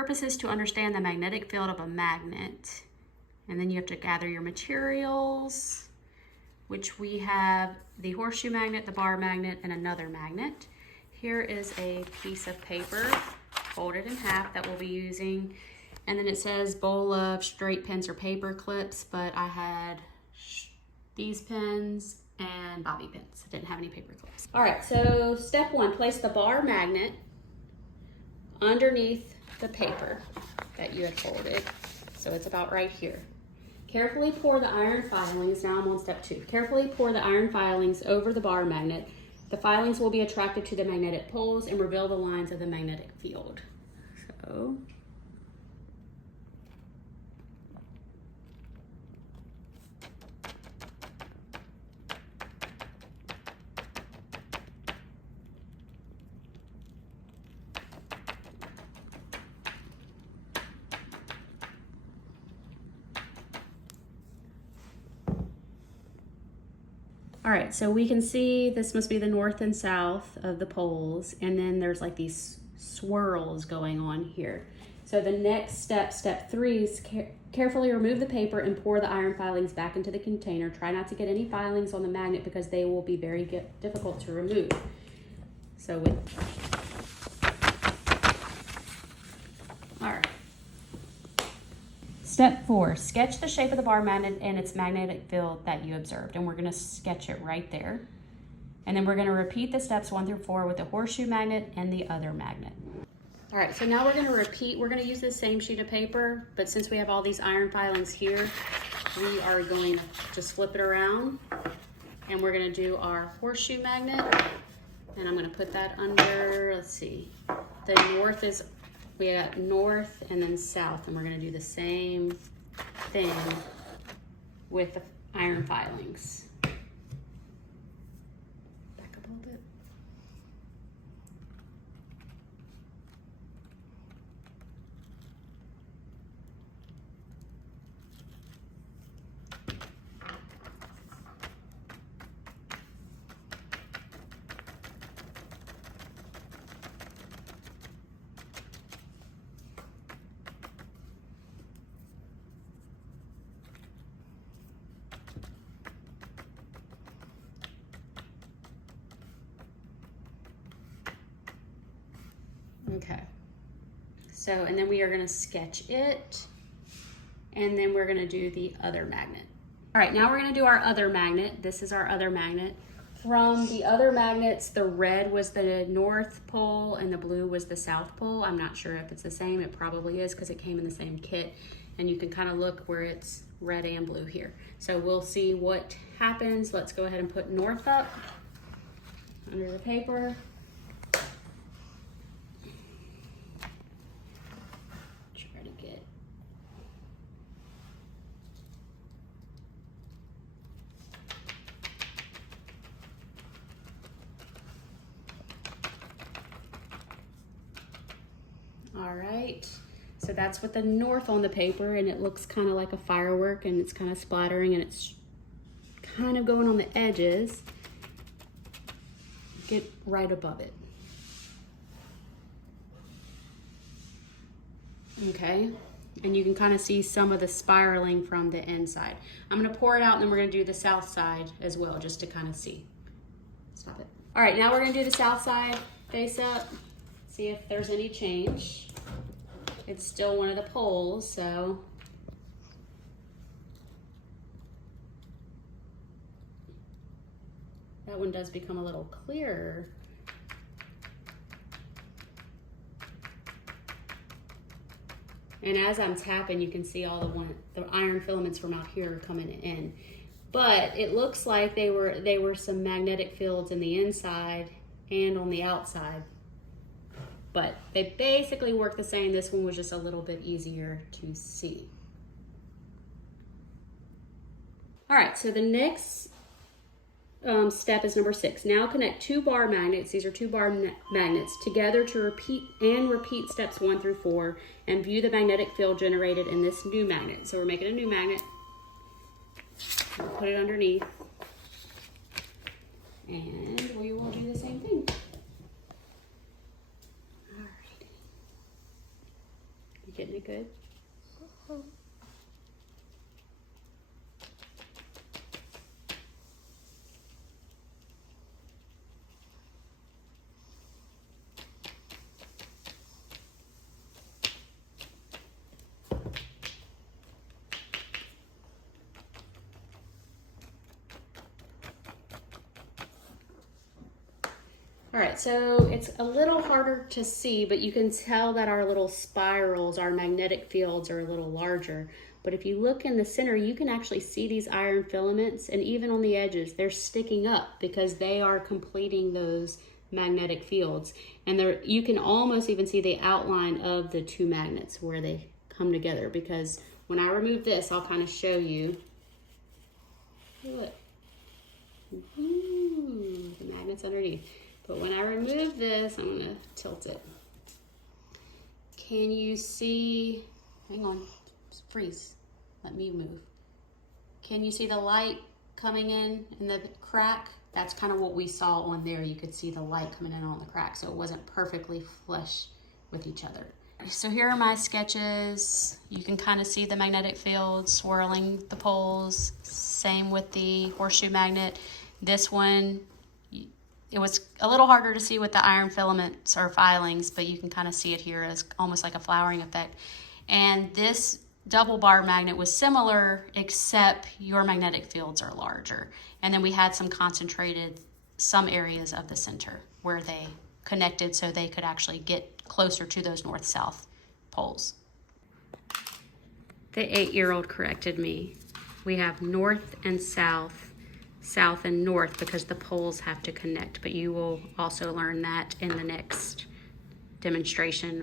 Purpose is to understand the magnetic field of a magnet. And then you have to gather your materials, which we have the horseshoe magnet, the bar magnet, and another magnet. Here is a piece of paper folded in half that we'll be using. And then it says bowl of straight pins or paper clips, but I had these pins and bobby pins. I didn't have any paper clips. All right, so step one, place the bar magnet underneath the paper that you had folded. So it's about right here. Carefully pour the iron filings, now I'm on step two. Carefully pour the iron filings over the bar magnet. The filings will be attracted to the magnetic poles and reveal the lines of the magnetic field. So, all right, so we can see this must be the north and south of the poles, and then there's like these swirls going on here. So the next step, step three, is carefully remove the paper and pour the iron filings back into the container. Try not to get any filings on the magnet because they will be very difficult to remove. So all right. Step four, sketch the shape of the bar magnet and its magnetic field that you observed. And we're gonna sketch it right there. And then we're gonna repeat the steps 1 through 4 with the horseshoe magnet and the other magnet. All right, so now we're gonna repeat. We're gonna use the same sheet of paper, but since we have all these iron filings here, we are going to just flip it around. And we're gonna do our horseshoe magnet. And I'm gonna put that under, let's see. The north is, we got north and then south, and we're gonna do the same thing with the iron filings. Back up a little bit. Okay, so, and then we are gonna sketch it, and then we're gonna do the other magnet. All right, now we're gonna do our other magnet. This is our other magnet. From the other magnets, the red was the north pole and the blue was the south pole. I'm not sure if it's the same, it probably is because it came in the same kit, and you can kind of look where it's red and blue here. So we'll see what happens. Let's go ahead and put north up under the paper. All right, so that's with the north on the paper, and it looks kind of like a firework, and it's kind of splattering, and it's kind of going on the edges. Get right above it. Okay, and you can kind of see some of the spiraling from the inside. I'm gonna pour it out, and then we're gonna do the south side as well, just to kind of see. Stop it. All right, now we're gonna do the south side, face up, see if there's any change. It's still one of the poles, so. That one does become a little clearer. And as I'm tapping, you can see all the iron filaments from out here coming in. But it looks like they were some magnetic fields in the inside and on the outside. But they basically work the same. This one was just a little bit easier to see. All right, so the next step is number 6. Now connect 2 bar magnets. These are 2 bar magnets together to repeat steps 1 through 4 and view the magnetic field generated in this new magnet. So we're making a new magnet. We'll put it underneath, and we will do the same thing. getting it good? All right, so it's a little harder to see, but you can tell that our little spirals, our magnetic fields are a little larger. But if you look in the center, you can actually see these iron filaments, and even on the edges, they're sticking up because they are completing those magnetic fields. And you can almost even see the outline of the two magnets where they come together, because when I remove this, I'll kind of show you. Look. Ooh, the magnet's underneath. But when I remove this, I'm gonna tilt it. Can you see, hang on, freeze, let me move. Can you see the light coming in the crack? That's kind of what we saw on there. You could see the light coming in on the crack, so it wasn't perfectly flush with each other. So here are my sketches. You can kind of see the magnetic field swirling the poles. Same with the horseshoe magnet. This one, it was a little harder to see with the iron filaments or filings, but you can kind of see it here as almost like a flowering effect. And this double bar magnet was similar, except your magnetic fields are larger. And then we had some concentrated, some areas of the center where they connected so they could actually get closer to those north-south poles. The 8-year-old corrected me. We have north and south, south and north, because the poles have to connect, but you will also learn that in the next demonstration.